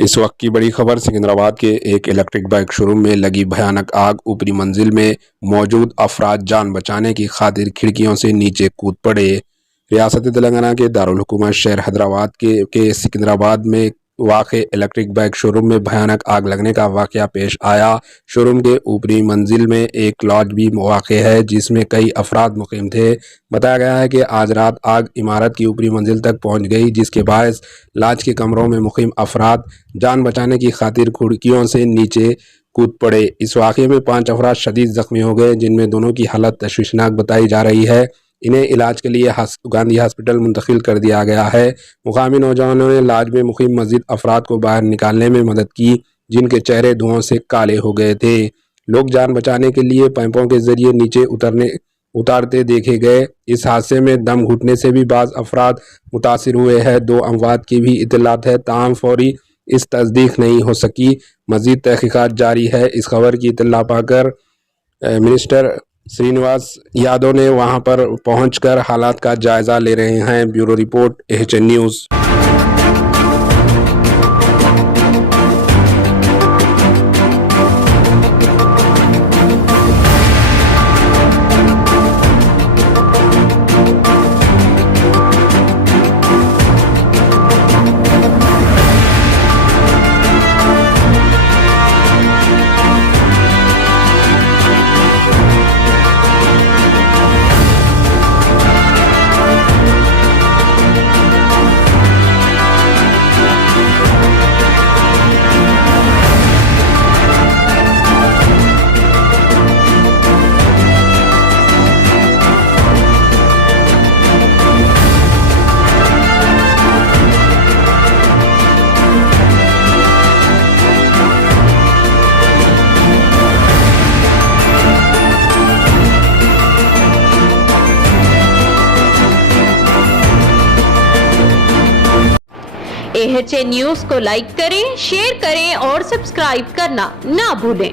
इस वक्त की बड़ी खबर सिकंदराबाद के एक इलेक्ट्रिक बाइक शोरूम में लगी भयानक आग। ऊपरी मंजिल में मौजूद अफराद जान बचाने की खातिर खिड़कियों से नीचे कूद पड़े। रियासत तेलंगाना के दारुल हुकूमत शहर हैदराबाद के सिकंदराबाद में वाक़ इलेक्ट्रिक बाइक शोरूम में भयानक आग लगने का वाक़या पेश आया। शोरूम के ऊपरी मंजिल में एक लॉज भी वाक़ है जिसमें कई अफराद मुकीम थे। बताया गया है कि आज रात आग इमारत की ऊपरी मंजिल तक पहुंच गई, जिसके बायस लॉज के कमरों में मुकीम अफराद जान बचाने की खातिर खिड़कियों से नीचे कूद पड़े। इस वाक़े में 5 अफराद शदीद जख्मी हो गए, जिनमें दोनों की हालत तशवीशनाक बताई जा रही है। इन्हें इलाज के लिए गांधी हॉस्पिटल मुंतकिल कर दिया गया है। मुकामी नौजवानों ने लॉज में मुकीम मस्जिद अफराद को बाहर निकालने में मदद की, जिनके चेहरे धुआं से काले हो गए थे। लोग जान बचाने के लिए पाइपों के जरिए नीचे उतारते देखे गए। इस हादसे में दम घुटने से भी बाज़ अफराद मुतासिर हुए हैं। 2 अमवात की भी इतलात है, ताहम फौरी इस तस्दीक नहीं हो सकी। मज़ीद तहकीकात जारी है। इस खबर की इत्तला पाकर मिनिस्टर श्रीनिवास यादव ने वहां पर पहुंचकर हालात का जायजा ले रहे हैं। Bureau report AHN news. AHN news को लाइक करें, शेयर करें और सब्सक्राइब करना ना भूलें।